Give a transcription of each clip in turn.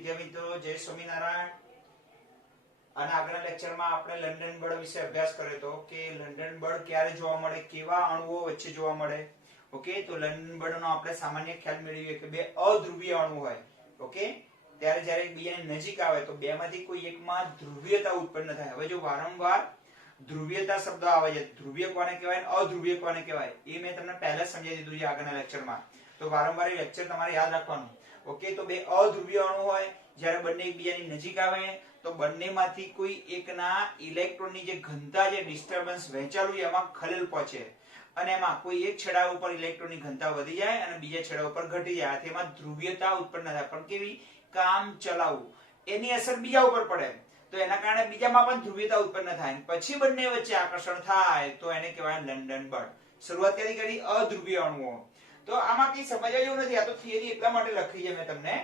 વિદ્યાર્થી મિત્રો, જય સ્વામિનારાયણ। અને આગળના લેક્ચરમાં આપણે લંડન બળ વિશે અભ્યાસ કર્યો હતો કે લંડન બળ ક્યારે જોવા મળે, કેવા અણુઓ વચ્ચે જોવા મળે। ઓકે, તો લંડન બળનો આપણે સામાન્ય ખ્યાલ મેળવીએ કે બે અધ્રુવીય અણુ હોય, ઓકે, ત્યારે જ્યારે એકબીજાની નજીક આવે તો બેમાંથી કોઈ એકમાં ધ્રુવીયતા ઉત્પન્ન થાય। હવે જો વારંવાર ધ્રુવીયતા શબ્દ આવે છે, ધ્રુવીય કોને કહેવાય અને અધ્રુવીય કોને કહેવાય એ મેં તમને પહેલા સમજાવી દીધું છે આગળના લેક્ચરમાં, તો વારંવાર એ લેક્ચર તમારે યાદ રાખવાનું। ઓકે, તો બે અધ્રુવીય અણુ હોય, જ્યારે બંને એકબીજાની નજીક આવે તો બંનેમાંથી કોઈ એકના ઇલેક્ટ્રોનની જે ઘનતા છે, ડિસ્ટર્બન્સ વહેંચાયેલું છે, એમાં ખલેલ પહોંચે અને એમાં કોઈ એક છેડા ઉપર ઇલેક્ટ્રોનની ઘનતા વધી જાય અને બીજા છેડા ઉપર ઘટી જાય, આથી એમાં ધ્રુવીયતા ઉત્પન્ન થાય। પણ કેવી? કામ ચલાવવું, એની અસર બીજા ઉપર પડે તો એના કારણે બીજામાં પણ ધ્રુવીયતા ઉત્પન્ન થાય, પછી બંને વચ્ચે આકર્ષણ થાય તો એને કહેવાય લંડન બળ। શરૂઆત ક્યાંથી કરી? અધ્રુવીય અણુઓ। તો આમાં કઈ સમજવા જેવું નથી, આ તો થિયરી એટલા માટે લખી છે મેં તમને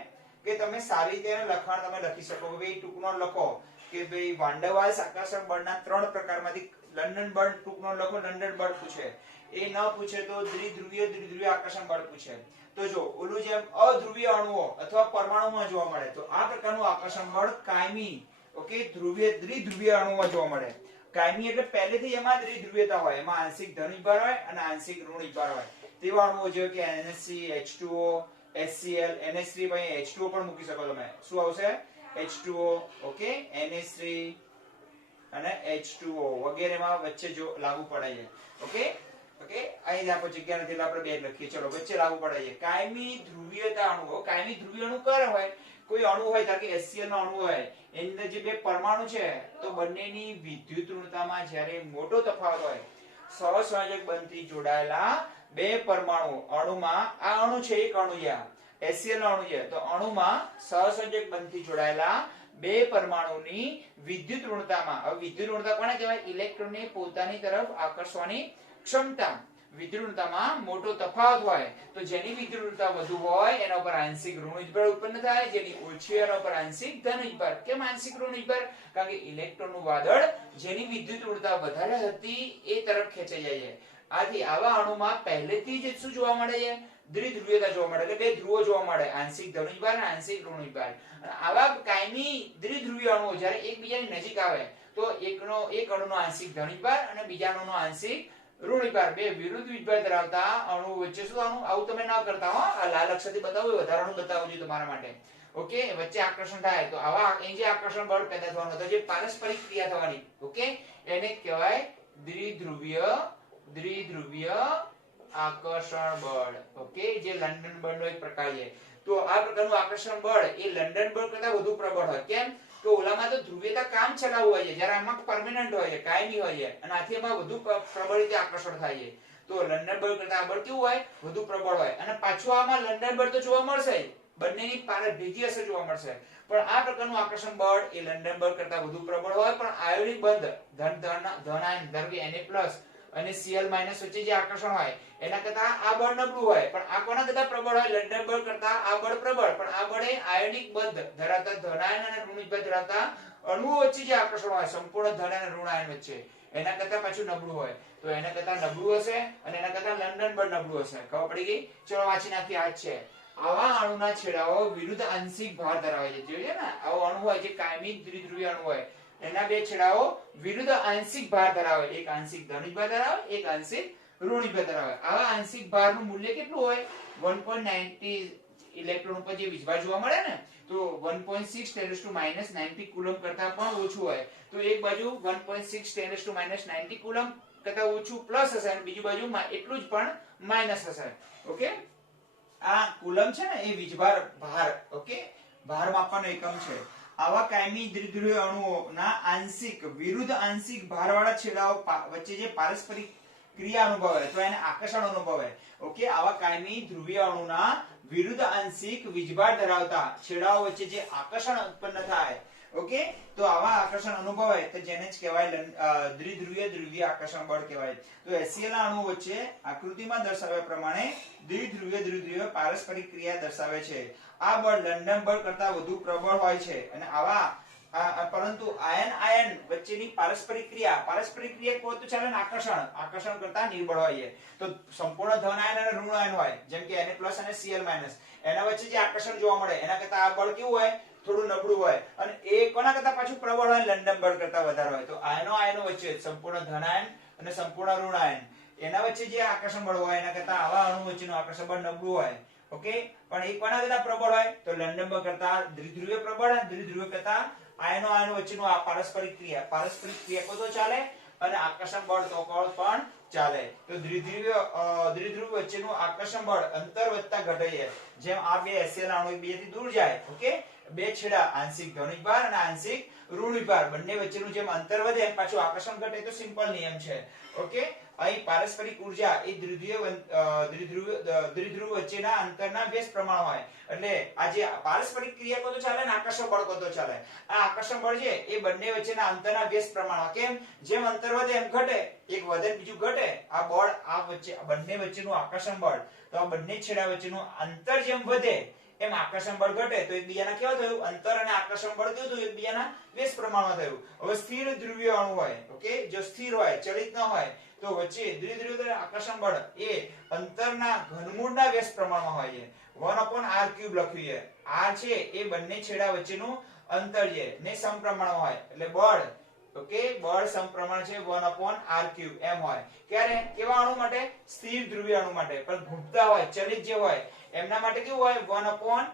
કે તમે સારી રીતે લખાણ તમે લખી શકો કે ભાઈ ટૂંકનો લખો કે ભાઈ વાન ડર વાલ્સ આકર્ષણ બળના 3 પ્રકારમાંથી લંડન બળ ટૂંકનો લખો, લંડન બળ પૂછે, એ ન પૂછે તો દ્વિધ્રુવીય આકર્ષણ બળ પૂછે। તો જો ઓલું જેમ અધ્રુવીય અણુઓ અથવા પરમાણુમાં જોવા મળે તો આ પ્રકારનું આકર્ષણ બળ કાયમી, ઓકે, દ્વિધ્રુવીય અણુમાં જોવા મળે। કાયમી એટલે પહેલેથી એમાં દ્વિધ્રુવીયતા હોય, એમાં આંશિક ધનભાર હોય અને આંશિક ઋણભાર હોય, તેવા અણુઓ જેવા કે NH3, H2O, HCl, NH3 ભાઈ H2O પણ મૂકી શકો તમે, શું આવશે? H2O, ઓકે, NH3 અને H2O વગેરેમાં વચ્ચે જો લાગુ પડે છે, ઓકે ઓકે, અહીં આપો જગ્યા નથી એટલે આપણે બે લખીએ, ચલો વચ્ચે લાગુ પડે છે। કાયમી ધ્રુવીયતા અણુઓ, કાયમી ધ્રુવીય અણુ કયો હોય? કોઈ અણુ હોય ધારો કે HCl નો અણુ હોય, એની અંદર જે બે પરમાણુ છે તો બંનેની વિદ્યુત ઋણતામાં જ્યારે મોટો તફાવત હોય, સહસંયોજક બંધથી જોડાયેલા બે પરમાણુ અણુમાં, આ અણુ છે એક અણુ છે, HCl નો અણુ છે, તો અણુમાં સહસંયોજક બંધથી જોડાયેલા બે પરમાણુની વિદ્યુત ઋણતામાં, હવે વિદ્યુત ઋણતા કોને કહેવાય? ઇલેક્ટ્રોનને પોતાની તરફ આકર્ષવાની ક્ષમતા, વિદ્યુત ઋણતામાં મોટો તફાવત હોય તો જેની વિદ્યુત ઋણતા વધુ હોય એના ઉપર આંશિક ઋણભાર ઉત્પન્ન થાય, જેની ઓછી એના ઉપર આંશિક ધનભાર। કેમ આંશિક ઋણભાર? કારણ કે ઇલેક્ટ્રોનનું વાદળ જેની વિદ્યુત ઋણતા વધારે હતી એ તરફ ખેંચાઈ જાય છે। આથી આવા અણુમાં પહેલેથી જ શું જોવા મળે છે? દ્વિધ્રુવીયતા જોવા મળે, એટલે બે ધ્રુવો જોવા મળે, આંશિક ધનભાર અને આંશિક ઋણભાર। આવા કાયમી દ્વિધ્રુવીય અણુઓ જ્યારે એકબીજાની નજીક આવે તો એક અણુનો આંશિક ધનભાર અને બીજા અણુનો આંશિક ઋણભાર, બે વિરુદ્ધ વીજભાર ધરાવતા અણુ વચ્ચે શું આનું? આવું તમે ના કરતા હો, આ લાલ અક્ષરથી બતાવું, વધારાનું બતાવવું જોઈએ તમારા માટે, ઓકે, વચ્ચે આકર્ષણ થાય તો આવા અહીં જે આકર્ષણ બળ પેદા થવાનું તો જે પારસ્પરિક ક્રિયા થવાની, ઓકે, એને કહેવાય દ્વિધ્રુવીય આકર્ષણ બળ, ઓકે, જે લંડન બળનો એક પ્રકાર છે। તો આ પ્રકારનું આકર્ષણ બળ એ લંડન બળ કરતા વધુ પ્રબળ હોય, કેમ કે ઓલામાં તો ધ્રુવીયતા કામ ચલાવવું હોય છે, જ્યારે આમાં પરમેનન્ટ હોય છે, કાયમી હોય છે, અને આથી એમાં વધુ પ્રબળ રીતે આકર્ષણ થાય છે। તો લંડન બળ કરતા આ બળ કેવું હોય? વધુ પ્રબળ હોય, અને પાછું આમાં લંડન બળ તો જોવા મળશે, બંનેની ભેગી અસર જોવા મળશે, પણ આ પ્રકારનું આકર્ષણ બળ એ લંડન બળ કરતા વધુ પ્રબળ હોય, પણ આયોનિક બંધ ધન આયન ધારો કે Na+ અને Cl- વચ્ચે જે આકર્ષણ હોય એના કરતા આ બળ નબળું હોય, પણ આ કોના કરતા પ્રબળ હોય? લંડન બળ કરતા આ બળ પ્રબળ, પણ આ બળે આયોનિક બંધ ધરાવતા ધનાયન અને ઋણભાર ધરાવતા અણુઓ વચ્ચે જે આકર્ષણ હોય, સંપૂર્ણ ધન અને ઋણ આયન વચ્ચે, એના કરતા પાછું નબળું હોય, તો એના કરતા નબળું હશે અને એના કરતા લંડન બળ નબળું હશે। ખબર પડી ગઈ? ચલો વાંચી નાખીએ। આ છે આવા અણુના છેડાઓ વિરુદ્ધ આંશિક ભાર ધરાવે છે, જોઈએ ને આવો અણુ હોય જે કાયમી દ્વિધ્રુવીય અણુ હોય, એના બે છેડાઓ વિરુદ્ધ આંશિક ભાર ધરાવે, એક આંશિક ધનભાર ધરાવે, એક આંશિક ઋણભાર ધરાવે। આવા આંશિક ભારનું મૂલ્ય કેટલું હોય? 1.90 ઇલેક્ટ્રોન ઉપર જે વીજભાર જોવા મળે ને, તો 1.6 × -90 કુલમ કરતા પણ ઓછું હોય, તો એક બાજુ 1.6 × -90 કુલમ કરતા ઓછું પ્લસ હશે અને બીજી બાજુ એટલું જ પણ માઈનસ હશે, ઓકે। આ કુલમ છે ને એ વીજભાર ભાર, ઓકે, ભાર માપવાનો એકમ છે। આવા કાયમી દ્વિધ્રુવીય અણુઓના આંશિક વિરુદ્ધ આંશિક ભારવાળા છેડાઓ વચ્ચે જે પારસ્પરિક ક્રિયા અનુભવે તો એને આકર્ષણ અનુભવે, ઓકે। આવા કાયમી ધ્રુવીય અણુના વિરુદ્ધ આંશિક વીજભાર ધરાવતા છેડાઓ વચ્ચે જે આકર્ષણ ઉત્પન્ન થાય, ઓકે, તો આવા આકર્ષણ અનુભવે તો જેને જ કહેવાય દ્વિધ્રુવીય આકર્ષણ બળ કહેવાય। તો HCl ના અણુઓ વચ્ચે આકૃતિમાં દર્શાવ્યા પ્રમાણે દ્વિધ્રુવીય પારસ્પરિક ક્રિયા દર્શાવે છે। આ બળ લંડન બળ કરતા વધુ પ્રબળ હોય છે, અને આવા પરંતુ આયન વચ્ચેની પારસ્પરિક ક્રિયા કહો તો ચાલે ને, આકર્ષણ કરતા નિર્બળ હોય છે। તો સંપૂર્ણ ધન આયન અને ઋણ આયન હોય, જેમ કે Na+ અને Cl- એના વચ્ચે જે આકર્ષણ જોવા મળે એના કરતા આ બળ કેવું હોય? થોડું નબળું હોય અને એ કોના કરતા પાછું પ્રબળ હોય, લંડન બળ કરતા વધારે હોય. તો આયનો વચ્ચે સંપૂર્ણ ધનાયન અને સંપૂર્ણ ઋણાયન એના વચ્ચે જે આકર્ષણ બળ હોય એના કરતા આવા અણુ વચ્ચેનું આકર્ષણ બળ નબળું હોય. ઓકે, પણ એ કોના કરતા પ્રબળ હોય, તો લંડન બળ કરતા દ્વિધ્રુવીય પ્રબળ અને દ્વિધ્રુવીય કરતા આયનો વચ્ચેનું આ પારસ્પરિક ક્રિયા તો ચાલે અને આકર્ષણ બળ તો પણ ચાલે. તો દ્વિધ્રુવ વચ્ચેનું આકર્ષણ બળ અંતર વધતા ઘટે છે. જેમ આ બે HCl અણુ બે થી દૂર જાય, ઓકે, બે છેડા આંશિક ધનિક ભાર અને આંશિક ઋણિક ભાર બંને વચ્ચેનું જેમ અંતર વધે એમ પાછું આકર્ષણ ઘટે. તો સિમ્પલ નિયમ છે. ઓકે, અહીં પારસ્પરિક ઉર્જા એ દ્વિધ્રુવ વચ્ચેના અંતરના વ્યસ્ત પ્રમાણ હોય. એટલે આ જે પારસ્પરિક ક્રિયા તો ચાલે ને આકર્ષણ બળ તો ચાલે. આ આકર્ષણ બળ છે એ બંને વચ્ચેના અંતરના વ્યસ્ત પ્રમાણમાં. કેમ? જેમ અંતર વધે એમ ઘટે, એક વધે બીજું ઘટે. આ બળ આ વચ્ચે બંને વચ્ચેનું આકર્ષણ બળ, તો આ બંને છેડા વચ્ચેનું અંતર જેમ વધે એમ આકર્ષણ બળ ઘટે. તો એકબીજાના કેવા થયું, અંતર અને આકર્ષણ બળ કેવું થયું, એકબીજાના વ્યસ્ત પ્રમાણમાં થયું. હવે સ્થિર ધ્રુવીય અણુ હોય, ઓકે, જો સ્થિર હોય, ચલિત ન હોય, તો વચ્ચે દ્વિધ્રુવીય આકર્ષણ બળ એ અંતરના ઘનમૂળના વ્યસ્ત પ્રમાણમાં હોય છે. 1/r³ લખ્યું છે. આ છે એ બંને છેડા વચ્ચેનું અંતર છે ને સમપ્રમાણમાં હોય. એટલે બળ, ઓકે, બળ સમપ્રમાણ છે 1/r³ એમ હોય. ક્યારે? કેવા અણુ માટે? સ્થિર ધ્રુવીય અણુ માટે. પણ ઘૂમતા હોય, ચલિત જે હોય એમના માટે કેવું હોય? 1/,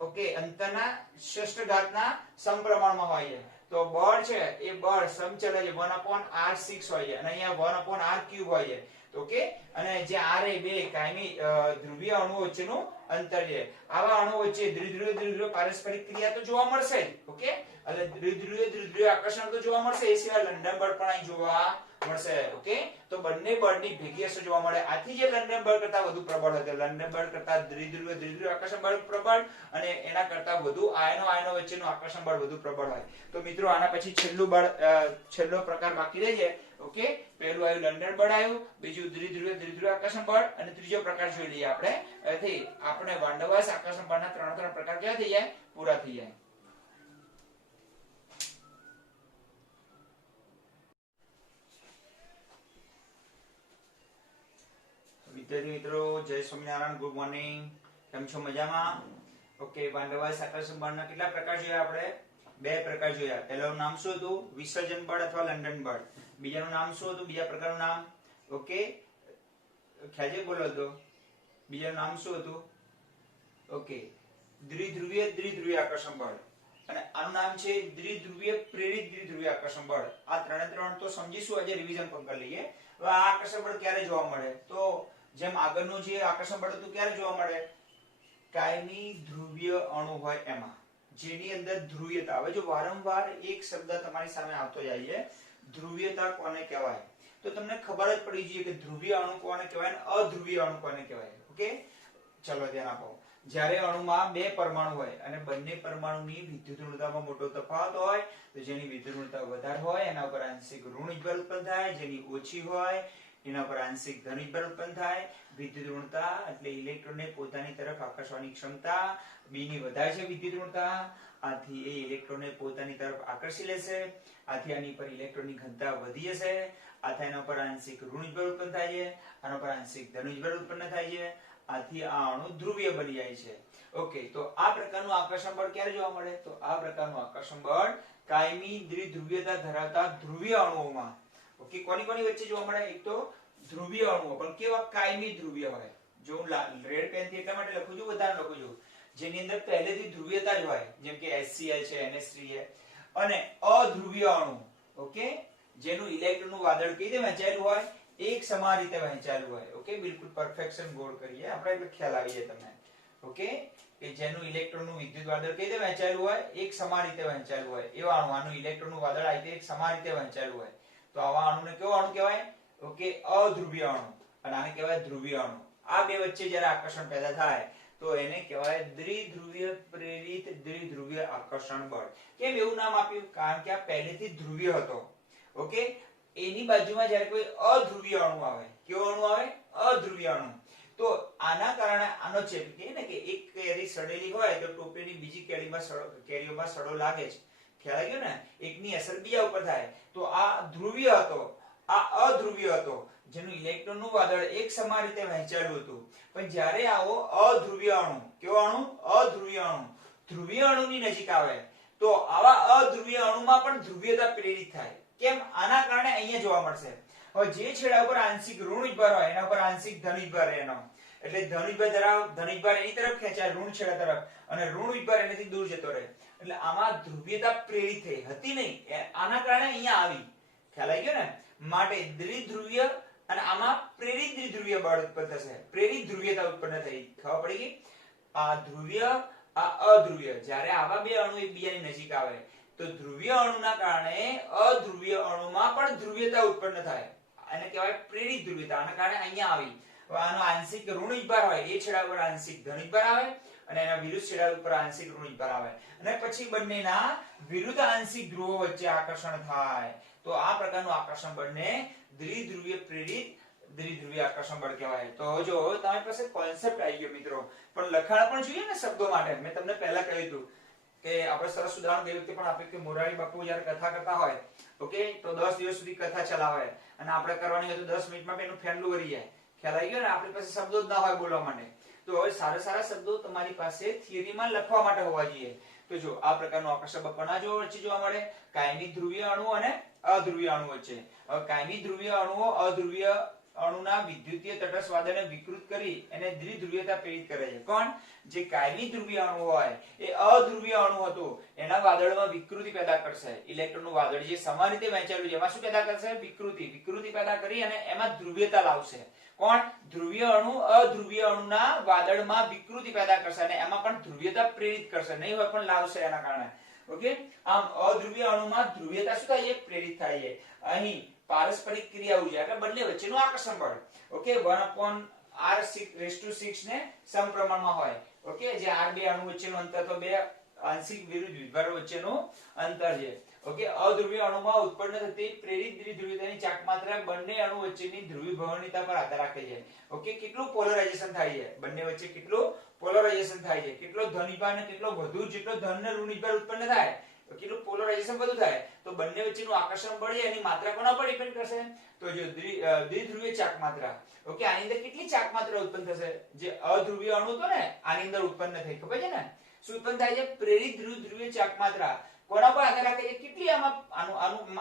ઓકે, અંતરના ષષ્ઠ ઘાતના સમપ્રમાણમાં હોય છે. તો બળ છે એ બળ સમચલન છે 1/r6 હોય છે અને અહીંયા 1/r³ હોય છે. ઓકે, અને જે r એ બે કાયમી ધ્રુવીય અણુઓ વચ્ચેનું અંતર છે. આવા અણુઓ વચ્ચે દ્વિધ્રુવીય પારસ્પરિક ક્રિયા તો જોવા મળશે જ. ઓકે, એટલે દ્વિધ્રુવીય આકર્ષણ તો જોવા મળશે, એ સિવાય લંડન બળ પણ અહીં જોવા મળશે. ઓકે, તો બંને બળની ભેગી અસર જોવા મળે. આથી જે લંડન બળ કરતા વધુ પ્રબળ હતું, લંડન બળ કરતા દ્વિધ્રુવીય આકર્ષણ બળ પ્રબળ અને એના કરતા વધુ આયનો વચ્ચેનું આકર્ષણ બળ વધુ પ્રબળ હોય. તો મિત્રો આના પછી છેલ્લો પ્રકાર બાકી રહે છે. ઓકે, પહેલું આવ્યું લંડન બળ આવ્યું, બીજું દ્વિધ્રુવીય આકર્ષણ બળ અને ત્રીજો પ્રકાર જોઈ લઈએ આપણે. એથી આપણે વાન ડર વાલ્સ આકર્ષણ બળના ત્રણ પ્રકાર કેવા થઈ જાય? પૂરા થઈ જાય. વિદ્યાર્થી મિત્રો, જય સ્વામિનારાયણ, ગુડ મોર્નિંગ. કેમ છો? મજામાં? ઓકે, વાન ડર વાલ્સ આકર્ષણ બળના કેટલા પ્રકાર જોયા આપણે? બે પ્રકાર જોયા. પહેલાનું નામ શું હતું? વિસર્જન બળ અથવા લંડન બળ. બીજાનું નામ શું હતું? બીજા પ્રકારનું નામ, ઓકે, ખ્યાલ છે? બોલો તો બીજાનું નામ શું હતું? ઓકે, દ્વિધ્રુવીય આકર્ષણ બળ અને આનું નામ છે દ્વિધ્રુવીય પ્રેરિત દ્વિધ્રુવીય આકર્ષણ બળ. આ ત્રણ તો સમજીશું આજે, રિવિઝન પણ કરી લઈએ. હવે આ આકર્ષણ બળ ક્યારે જોવા મળે? તો જેમ આગળનું જે આકર્ષણ બળ હતું ક્યારે જોવા મળે? કાયમી ધ્રુવીય અણુ હોય એમાં, જેની અંદર ધ્રુવીયતા. હવે જો વારંવાર એક શબ્દ તમારી સામે આવતો જાય છે, ધ્રુવીયતા કોને કહેવાય? તો તમને ખબર જ પડી જોઈએ કે ધ્રુવીય અણુ કોને કહેવાય અને અધ્રુવીય અણુ કોને કહેવાય. ઓકે, ચલો ધ્યાન આપો. જ્યારે અણુમાં બે પરમાણુ હોય અને બંને પરમાણુની વિદ્યુત ઋણતામાં મોટો તફાવત હોય, તો જેની વિદ્યુત ઋણતા વધારે હોય એના ઉપર આંશિક ઋણિક બળ ઉત્પન્ન થાય, જેની ઓછી હોય એના પર આંશિક ધનિક બળ ઉત્પન્ન થાય. વિદ્યુત ઋણતા એટલે ઇલેક્ટ્રોનને પોતાની તરફ આકર્ષવાની ક્ષમતા, b ની વધારે છે વિદ્યુત ઋણતા, આથી એ ઇલેક્ટ્રોનને પોતાની તરફ આકર્ષી લેશે. આથી આની પર ઇલેક્ટ્રોનની ઘનતા વધી જશે. આથી આના પર આંશિક ઋણિક બળ ઉત્પન્ન થાય છે, આના પર આંશિક ધનિક બળ ઉત્પન્ન થાય છે. આથી આ અણુ ધ્રુવીય બની જાય છે. ઓકે, તો આ પ્રકારનું આકર્ષણ બળ ક્યારે જોવા મળે? તો આ પ્રકારનું આકર્ષણ બળ કાયમી દ્વિધ્રુવીયતા ધરાવતા ધ્રુવીય અણુઓમાં. ઓકે, કોની વચ્ચે જોવા મળે? એક તો ધ્રુવીય અણુઓ, પણ કેવા? કાયમી ધ્રુવીય હોય. જો હું રેડ પેન થી એટલા માટે લખું છું, વધારે લખું છું, જેની અંદર પહેલેથી ધ્રુવીયતા જ હોય, જેમ કે HCl છે, NH3 છે. અને અધ્રુવીય અણુ, ઓકે, જેનું ઇલેક્ટ્રોનનું વાદળ કઈ રીતે વહેંચાયેલું હોય? એક સમાન રીતે વહેંચાયેલું હોય. ઓકે, બિલકુલ પરફેક્શન ગોળ કરીએ આપણે એટલે ખ્યાલ આવી જાય તમને. ઓકે, કે જેનું ઇલેક્ટ્રોનનું વિદ્યુત વાદળ કઈ રીતે વહેંચાયેલું હોય? એક સમાન રીતે વહેંચાયેલું હોય. એવા અણુ, આનું ઇલેક્ટ્રોનનું વાદળ આ રીતે એક સમાન રીતે વહેંચાયેલું હોય. તો આવા અણુને કેવો અણુ કહેવાય? ઓકે, અધ્રુવીય અણુ. અને આને કહેવાય ધ્રુવીય અણુ. આ બે વચ્ચે જ્યારે આકર્ષણ પેદા થાય તો એને કહેવાય દ્વિધ્રુવીય પ્રેરિત દ્વિધ્રુવીય આકર્ષણ બળ. કેમ એવું નામ આપ્યું? કારણ કે આ પહેલેથી ધ્રુવીય હતો. ઓકે, એની બાજુમાં જ્યારે કોઈ અધ્રુવીય અણુ આવે, કેવો અણુ આવે? અધ્રુવીય અણુ. તો આના કારણે આનો ચેપ, કહે ને કે એક કેરી સડેલી હોય તો ટોપલીની બીજી કેરીઓમાં સડો લાગે છે. ખ્યાલ આવ્યો ને? એકની અસર બીજા ઉપર થાય. તો આ ધ્રુવીય હતો, આ અધ્રુવીય હતો, જેનું ઇલેક્ટ્રોનનું વાદળ એક સમાન રીતે વહેંચાયેલું હતું. પણ જ્યારે આવો અધ્રુવીય અણુ, કેવો અણુ? અધ્રુવીય અણુ, ધ્રુવીય અણુની નજીક આવે તો આવા અધ્રુવીય અણુમાં પણ ધ્રુવીયતા પ્રેરિત થાય. કેમ? આના કારણે અહીંયા જોવા મળશે. હવે જે છેડા ઉપર આંશિક ઋણ વીજભાર હોય એના ઉપર આંશિક ધન વીજભાર રહેવાનો, એટલે ધન વીજભાર એની તરફ ખેંચાય ઋણ છેડા તરફ, અને ઋણ વીજભાર એનાથી દૂર જતો રહે. એટલે આમાં ધ્રુવીયતા પ્રેરિત થઈ હતી નહીં, આના કારણે અહીંયા આવી. ખ્યાલ આવી ગયો ને? માટે દ્વિધ્રુવીય અને આમાં પ્રેરિત દ્વિધ્રુવીય બળ ઉત્પન્ન થશે, પ્રેરિત ધ્રુવીયતા ઉત્પન્ન થઈ. ખબર પડી ગઈ? આ ધ્રુવીય આ અધ્રુવીય, જ્યારે આવા બે અણુ એકબીજાની નજીક આવે તો ધ્રુવીય અણુના કારણે અધ્રુવીય અણુમાં પણ ધ્રુવીયતા ઉત્પન્ન થાય, આને કહેવાય પ્રેરિત ધ્રુવીયતા. આના કારણે અહીંયા આવી. હવે આનો આંશિક ઋણ વીજભાર હોય એ છેડા ઉપર આંશિક ધન વીજભાર આવે અને એના વિરુદ્ધ છેડા ઉપર આંશિક ઋણ વીજભાર આવે, અને પછી બંનેના વિરુદ્ધ આંશિક ધ્રુવો વચ્ચે આકર્ષણ થાય. તો આ પ્રકારનું આકર્ષણ બળને દ્વિધ્રુવીય પ્રેરિત દ્વિધ્રુવીય આકર્ષણ બળ કહેવાય. તો જો તમારી પાસે કોન્સેપ્ટ આવી ગયો મિત્રો, પણ લખાણ પણ જોઈએ ને શબ્દો માટે. મેં તમને પહેલા કહ્યું હતું કે આપણે સરસ ઉદાહરણ ગઈ વખતે પણ આપ્યું કે મોરારી બાપુ જ્યારે કથા કરતા હોય, ઓકે, તો 10 દિવસ સુધી કથા ચલાવે અને આપણે કરવાની હોય તો 10 મિનિટમાં એનું ફેંડલું વળી જાય. ખ્યાલ આવી ગયો ને? આપણી પાસે શબ્દો જ ના હોય બોલવા માટે. તો હવે સારા સારા શબ્દો તમારી પાસે થિયરીમાં લખવા માટે હોવા જોઈએ. તો જો આ પ્રકારનું આકર્ષણ બળ કોના વચ્ચે જોવા મળે? કાયમી ધ્રુવીય અણુ અને અધ્રુવીય અણુ વચ્ચે. હવે કાયમી ધ્રુવીય અણુઓ અધ્રુવીય અણુના વિદ્યુતીય તટસ્થ વાદળને વિકૃત કરી એને દ્વિધ્રુવીયતા પ્રેરિત કરે છે. કોણ? જે કાયમી ધ્રુવીય અણુ હોય એ અધ્રુવીય અણુ હતો એના વાદળમાં વિકૃતિ પેદા કરશે. ઇલેક્ટ્રોનનું વાદળ જે સમાન રીતે વહેંચાયેલું છે એમાં શું પેદા કરશે? વિકૃતિ પેદા કરી અને એમાં ધ્રુવીયતા લાવશે. કોણ? ધ્રુવીય અણુ અધ્રુવીય અણુના વાદળમાં વિકૃતિ પેદા કરશે અને એમાં પણ ધ્રુવીયતા પ્રેરિત કરશે, નહીં હોય પણ લાવશે એના કારણે. ઓકે, આમ અધ્રુવીય અણુમાં ધ્રુવીયતા શું થાય છે? પ્રેરિત થાય છે. અહીં પારસ્પરિક ક્રિયા ઉર્જા એટલે બંને વચ્ચેનું આકર્ષણ બળ, ઓકે, 1/r6 ને સમપ્રમાણમાં હોય. ઓકે, જે આ બે અણુ વચ્ચેનું અંતર તો બે આંશિક વિરુદ્ધ વીજભારો વચ્ચેનું અંતર છે. ઓકે, અધ્રુવીય અણુમાં ઉત્પન્ન થતી પ્રેરિત દ્વિધ્રુવીયતાની ચાક માત્રા બંને અણુ વચ્ચેની ધ્રુવીભવનીયતા પર આધાર રાખે છે. ઓકે, કેટલું પોલરાઇઝેશન થાય છે બંને વચ્ચે, કેટલું પોલરાઇઝેશન થાય છે, કેટલો ધન વીજભાર ને કેટલો વધુ, જેટલો ધન ને ઋણ વીજભાર ઉત્પન્ન થાય કેટલું પોલરાઇઝેશન વધુ થાય તો બંને વચ્ચેનું આકર્ષણ બળ છે એની માત્રા કોના પર ડિપેન્ડ કરશે? તો જો દ્વિધ્રુવીય ચાક માત્રા. ઓકે, આની અંદર કેટલી ચાક માત્રા ઉત્પન્ન થશે? જે અધ્રુવીય અણુ હતો ને આની અંદર ઉત્પન્ન થઈ, ખબર છે ને? શું ઉત્પન્ન થાય છે? પ્રેરિત દ્વિધ્રુવીય ચાક માત્રા. કોના પર આધાર રાખે છે? કેટલી આમાં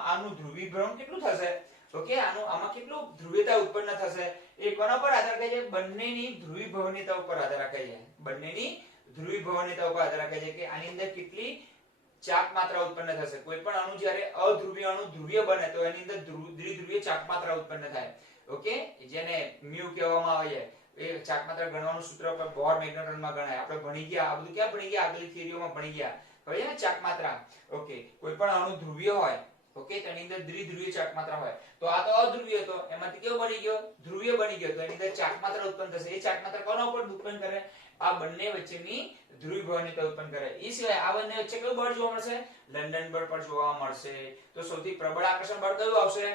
આનું ધ્રુવીભરણ કેટલું થશે? ઓકે, આમાં કેટલું ધ્રુવીયતા ઉત્પન્ન થશે એ કોના પર આધાર રાખે છે? બંનેની ધ્રુવીભવનીયતા ઉપર આધાર રાખે છે. બંનેની ધ્રુવીભવનીયતા ઉપર આધાર રાખે છે કે આની અંદર કેટલી ચાક માત્રા ઉત્પન્ન થશે. કોઈ પણ અણુ જ્યારે અધ્રુવીય અણુ ધ્રુવીય બને તો એની અંદર દ્વિધ્રુવીય ચાક માત્રા ઉત્પન્ન થાય. ઓકે, જેને મ્યુ કહેવામાં આવે છે. એ ચાક માત્રા ગણવાનું સૂત્ર પર બોર મેગ્નેટ્રોનમાં ગણાય. આપણે ભણી ગયા, આ બધું ક્યાં ભણી ગયા? આગલી થિયરીઓમાં ભણી ગયા. હવે છે ને ચાક માત્રા. ઓકે, કોઈ પણ અણુ ધ્રુવીય હોય, ઓકે, તો એની અંદર દ્વિધ્રુવીય ચાક માત્રા હોય. તો આ તો અધ્રુવીય હતો, એમાંથી કેવો બની ગયો? ધ્રુવીય બની ગયો. તો એની અંદર ચાક માત્રા ઉત્પન્ન થશે. એ ચાક માત્રા કોના ઉપર ઉત્પન્ન કરે? આ બંને વચ્ચેની ધ્રુવીભવનીયતા ઉત્પન્ન કરે. એ સિવાય આ બંને વચ્ચે કયું બળ જોવા મળશે? લંડન બળ પણ જોવા મળશે. તો સૌથી પ્રબળ આકર્ષણ બળ કયું આવશે?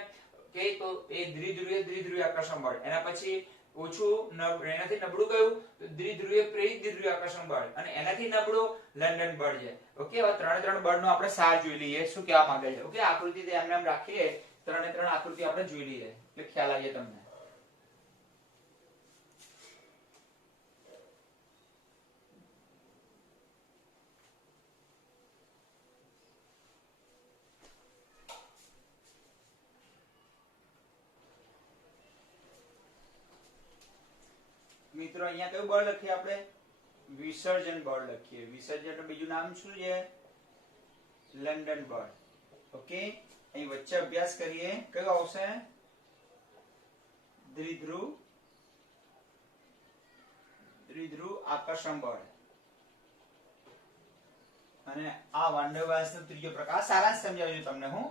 કે તો એ દ્વિધ્રુવીય આકર્ષણ બળ. એના પછી ઓછું એનાથી નબળું કયું? તો દ્વિધ્રુવીય પ્રેરિત દ્વિધ્રુવીય આકર્ષણ બળ. અને એનાથી નબળું લંડન બળ છે. ઓકે, હવે ત્રણ બળનો આપણે સાર જોઈ લઈએ શું કહેવા માંગે છે. ઓકે, આકૃતિ એમને એમ રાખીએ, ત્રણ આકૃતિ આપણે જોઈ લઈએ એટલે ખ્યાલ આવી તમને. મિત્રો અહીંયા કયું બળ લખીએ આપણે? વિસર્જન બળ લખીએ. વિસર્જનનું બીજું નામ શું છે? લંડન બળ. ઓકે, અહીં વચ્ચે અભ્યાસ કરીએ કયું આવશે? દ્વિધ્રુવ આકર્ષણ બળ. અને આ વાન ડેર વાલ્સનો ત્રીજો પ્રકાર. સારાંશ સમજાવ્યું તમને હું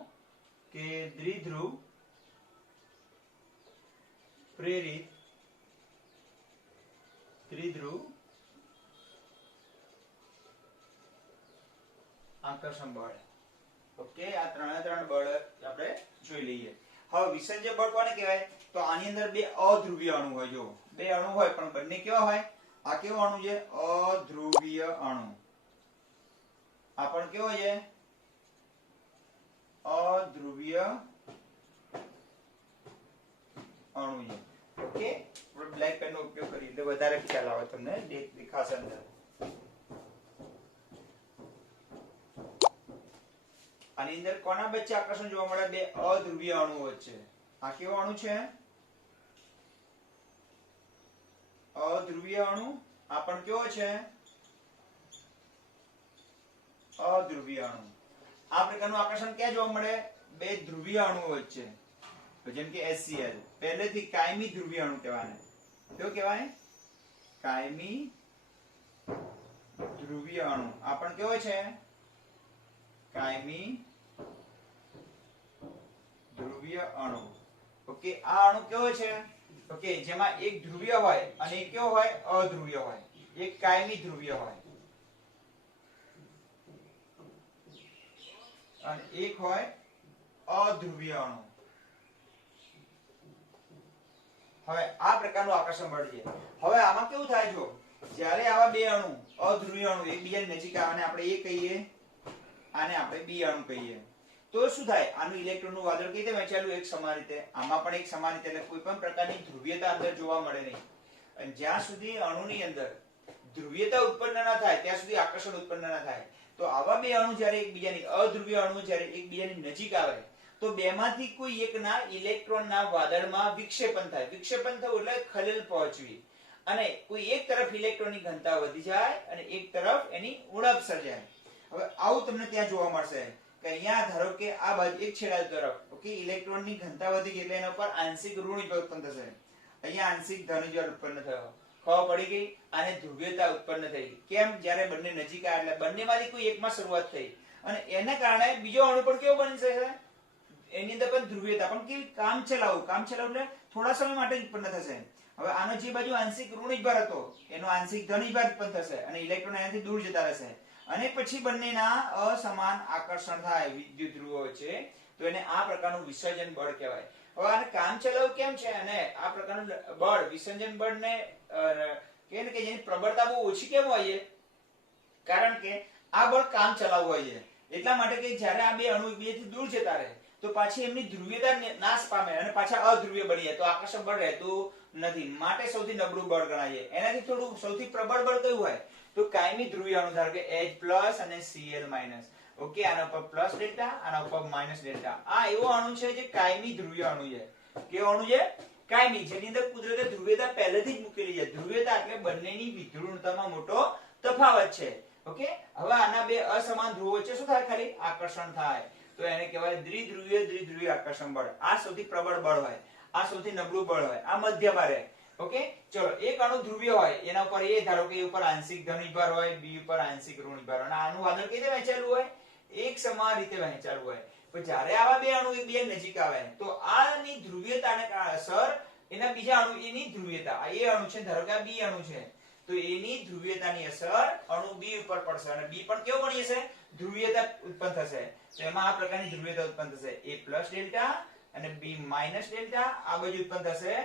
કે દ્વિધ્રુવ પ્રેરિત ત્રિધ્રુવ આકર્ષણ બળ. ઓકે, આ ત્રણ બળ આપણે જોઈ લઈએ. હવે વિસર્જન બળ કોને કહેવાય? તો આની અંદર બે અધ્રુવીય અણુ હોય. જો બે અણુ હોય પણ બંને કેવા હોય? આ કેવો અણુ છે? અધ્રુવીય અણુ. આ પણ કેવો છે? અધ્રુવીય અણુ છે. ઓકે, બ્લેક પેન નો ઉપયોગ કરી એટલે વધારે ખ્યાલ આવે તમને, દેખાશે અંદર. આની અંદર કોના વચ્ચે આકર્ષણ જોવા મળે? બે અધ્રુવીય અણુઓ વચ્ચે. આ કેવો અણુ છે? અધ્રુવીય અણુ. આ પણ કેવો છે? અધ્રુવીય અણુ. આ પ્રકારનું આકર્ષણ ક્યાં જોવા મળે? બે ધ્રુવીય અણુઓ વચ્ચે. જેમ કે HCl પહેલેથી કાયમી ધ્રુવીય અણુ કહેવાય. કેવું કહેવાય? કાયમી ધ્રુવીય અણુ. આ પણ કેવો છે? કાયમી ધ્રુવીય અણુ. ઓકે, આ અણુ કેવો છે? ઓકે, જેમાં એક ધ્રુવીય હોય અને એક કેવો હોય? અધ્રુવીય હોય. એક કાયમી ધ્રુવીય હોય અને એક હોય અધ્રુવીય અણુ. હવે આ પ્રકારનું આકર્ષણ બળ છે. હવે આમાં કેવું થાય? જો જ્યારે આવા બે અણુ અધ્રુવીય અણુ એકબીજાની નજીક આવે અને આપણે એ કહીએ, આને આપણે બી અણુ કહીએ, તો શું થાય? આનું ઇલેક્ટ્રોનનું વાદળ કઈ રીતે વહેંચાયેલું? એક સમાન રીતે. આમાં પણ એક સમાન રીતે, એટલે કોઈ પણ પ્રકારની ધ્રુવીયતા અંદર જોવા મળે નહીં. અને જ્યાં સુધી અણુની અંદર ધ્રુવીયતા ઉત્પન્ન ન થાય ત્યાં સુધી આકર્ષણ ઉત્પન્ન ન થાય. તો આવા બે અણુ જ્યારે એકબીજાની અધ્રુવીય અણુ જ્યારે એકબીજાની નજીક આવે તો બેમાંથી કોઈ એકના ઇલેક્ટ્રોનના વાદળમાં વિક્ષેપણ થાય. વિક્ષેપણ થવું એટલે ખલેલ પહોંચવી, અને કોઈ એક તરફ ઇલેક્ટ્રોનની ઘનતા વધી જાય અને એક તરફ એની ઉણપ સર્જાય. હવે આવું તમને ત્યાં જોવા મળશે કે અહીંયા ધારો કે આ બાજુ એક છેડા તરફ ઓકે ઇલેક્ટ્રોનની ઘનતા વધી ગઈ એટલે એના ઉપર આંશિક ઋણ વિભવ ઉત્પન્ન થશે. અહીંયા આંશિક ધન વિભવ ઉત્પન્ન થયો. ખબર પડી ગઈ? આને ધ્રુવીયતા ઉત્પન્ન થઈ. કેમ? જ્યારે બંને નજીક આવ્યા એટલે બંનેમાંથી કોઈ એકમાં શરૂઆત થઈ અને એના કારણે બીજો અણુ પણ કેવો બની શકે? એની અંદર પણ ધ્રુવીયતા પણ કેવી? કામ ચલાવું એટલે થોડા સમય માટે ઉત્પન્ન થશે. હવે આનો જે બાજુ આંશિક ઋણ વિભાર હતો એનો આંશિક ધન વિભાર ઉત્પન્ન થશે અને ઇલેક્ટ્રોન એનાથી દૂર જતા રહેશે અને પછી બંનેના અસમાન આકર્ષણ થાય વિદ્યુત ધ્રુવો વચ્ચે. તો એને આ પ્રકારનું વિસર્જન બળ કહેવાય. હવે આને કામ ચલાવું કેમ છે? અને આ પ્રકારનું બળ વિસર્જન બળને કે જેની પ્રબળતા બહુ ઓછી કેમ હોય છે? કારણ કે આ બળ કામ ચલાવવું હોય છે. એટલા માટે કે જ્યારે આ બે અણુ એકબીજાથી દૂર જતા રહે તો પાછી એમની ધ્રુવીયતા નાશ પામે અને પાછા અધ્રુવીય બની જાય તો આકર્ષણ બળ રહેતું નથી. માટે સૌથી નબળું બળ ગણાય છે. એનાથી થોડું સૌથી પ્રબળ બળ કયું હોય? તો કાયમી ધ્રુવીય અણુ, ધારો કે H+ અને Cl-. ઓકે, આના ઉપર પ્લસ ડેલ્ટા, આના ઉપર માઈનસ ડેલ્ટા. આ એવો અણુ છે જે કાયમી ધ્રુવીય અણુ છે. કેવો અણુ છે? કાયમી, જેની અંદર કુદરતે ધ્રુવીયતા પહેલેથી જ મૂકેલી છે. ધ્રુવીયતા એટલે બંનેની વિધુરણતામાં મોટો તફાવત છે. ઓકે, હવે આના બે અસમાન ધ્રુવો વચ્ચે શું થાય? ખાલી આકર્ષણ થાય. તો એને કહેવાય દ્વિધ્રુવીય આકર્ષણ બળ. આ સૌથી પ્રબળ બળ હોય, આ સૌથી નબળું બળ હોય, આ મધ્યમાં રહે. ઓકે, ચલો એક અણુ ધ્રુવીય હોય એના ઉપર એ ધારો કે ઉપર આંશિક ધન વિભાર હોય, બી ઉપર આંશિક ઋણ વિભાર, અને આનું વાદળ કઈ રીતે વહેંચાયેલું હોય? એક સમાન રીતે વહેંચાયેલું હોય. પણ જ્યારે આવા બે અણુ એકબીજા નજીક આવે તો આની ધ્રુવીયતાને અસર એના બીજા અણુ એની ધ્રુવીયતા, આ એ અણુ છે ધારો કે આ બી અણુ છે તો એની ધ્રુવીયતાની અસર અણુ બી ઉપર પડશે અને બી પણ કેવો બની જશે? ધ્રુવીયતા ઉત્પન્ન થશે. તો એમાં આ પ્રકારની ધ્રુવીયતા ઉત્પન્ન થશે. A+ ડેલ્ટા અને B- ડેલ્ટા. આ બાજુ ઉત્પન્ન થશે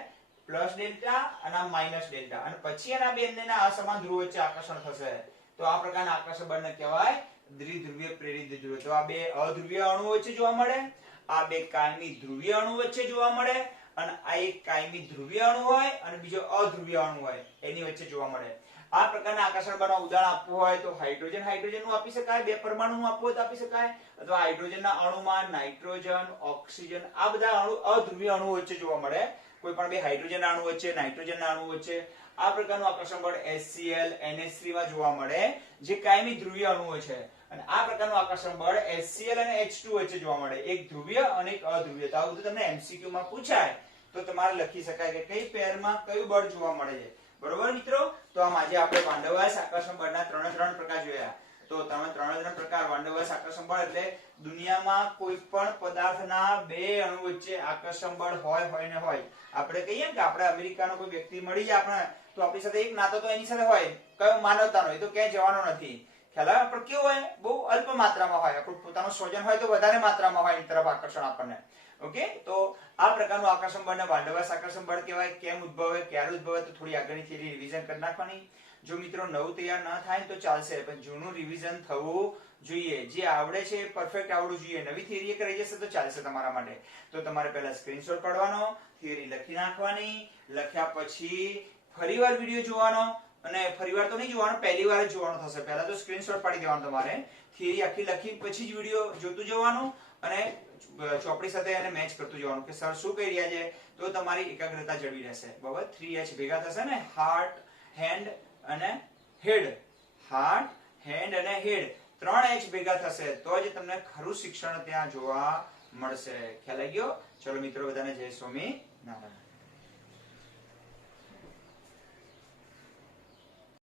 પ્લસ ડેલ્ટા અને માઈનસ ડેલ્ટા, અને પછી એના બંનેના અસમાન ધ્રુવો વચ્ચે આકર્ષણ થશે. તો આ પ્રકારના આકર્ષણ બળને કહેવાય દ્વિધ્રુવીય પ્રેરિત ધ્રુવ. તો આ બે અધ્રુવીય અણુઓ વચ્ચે જોવા મળે, આ બે કાયમી ધ્રુવીય અણુ વચ્ચે જોવા મળે, અને આ એક કાયમી ધ્રુવીય અણુ હોય અને બીજો અધ્રુવીય અણુ હોય એની વચ્ચે જોવા મળે. આ પ્રકારના આકર્ષણ બળનું ઉદાહરણ આપવું હોય તો હાઇડ્રોજનનું આપી શકાય, બે પરમાણુનું આપવું હોય તો આપી શકાય, અથવા હાઇડ્રોજનના અણુમાં નાઇટ્રોજન, ઓક્સિજન આ બધા અણુ અધ્રુવીય અણુઓ વચ્ચે જોવા મળે. કોઈ પણ બે હાઇડ્રોજનના અણુ વચ્ચે, નાઇટ્રોજનના અણુ વચ્ચે આ પ્રકારનું આકર્ષણ બળ HCl, NH3 માં જોવા મળે જે કાયમી ધ્રુવીય અણુઓ છે. અને આ પ્રકારનું આકર્ષણ બળ HCl અને H2 વચ્ચે જોવા મળે, એક ધ્રુવીય અને એક અધ્રુવીય. તો આ બધું તમને MCQ માં પૂછાય તો તમારે લખી શકાય કે કઈ પેરમાં કયું બળ જોવા મળે છે. બરોબર મિત્રો? તો આમ આજે આપણે વાન ડર વાલ્સ આકર્ષણ બળના ત્રણ પ્રકાર જોયા. તો તમે ત્રણ પ્રકાર વાન ડર વાલ્સ આકર્ષણ બળ એટલે દુનિયામાં કોઈ પણ પદાર્થના બે અણુ વચ્ચે આકર્ષણ બળ હોય ને હોય. આપણે કહીએ કે આપણે અમેરિકાનો કોઈ વ્યક્તિ મળી જાય આપણે તો આપણી સાથે એક નાતો તો એની સાથે હોય, કયો માનવતાનો, એ તો ક્યાંય જવાનો નથી. ખ્યાલ આવે? પણ કેવું હોય? બહુ અલ્પ માત્રામાં હોય. આપણું પોતાનું સ્વજન હોય તો વધારે માત્રામાં હોય એની તરફ આકર્ષણ આપણને. ઓકે, તો આ પ્રકારનું આકર્ષણ બળને વાન ડર વાલ્સ આકર્ષણ બળ કહેવાય. કેમ ઉદ્ભવે, ક્યારે ઉદ્ભવે, તો થોડી આગળની થિયરી રિવિઝન કરી નાખવાની. જો મિત્રો નવું તૈયાર ના થાય તો ચાલશે, પણ જૂનું રિવિઝન થવું જોઈએ. જે આવડે છે પરફેક્ટ આવડવું જોઈએ. નવી થિયરી કરી જશે તો ચાલશે તમારા માટે. તો તમારે પહેલા સ્ક્રીનશોટ પાડવાનો, થિયરી લખી નાખવાની, લખ્યા પછી ફરીવાર વિડિયો જોવાનો, અને ફરીવાર તો નહીં જોવાનું, પહેલી વાર જ જોવાનું થશે. પહેલા તો સ્ક્રીનશોટ પાડી દેવાનો તમારે, થિયરી આખી લખી પછી જ વિડીયો જોતું જવાનું અને ચોપડી સાથે એને મેચ કરતું જવાનું કે સર શું કહી રહ્યા છે, તો તમારી એકાગ્રતા જળવી રહેશે. બરાબર. 3H ભેગા થશે ને, હાર્ટ, હેન્ડ અને હેડ. હાર્ટ, હેન્ડ અને હેડ 3H ભેગા થશે તો જ તમને ખરું શિક્ષણ ત્યાં જોવા મળશે. ખ્યાલ આવી ગયો? ચલો મિત્રો, બધાને જય સ્વામિનારાયણ.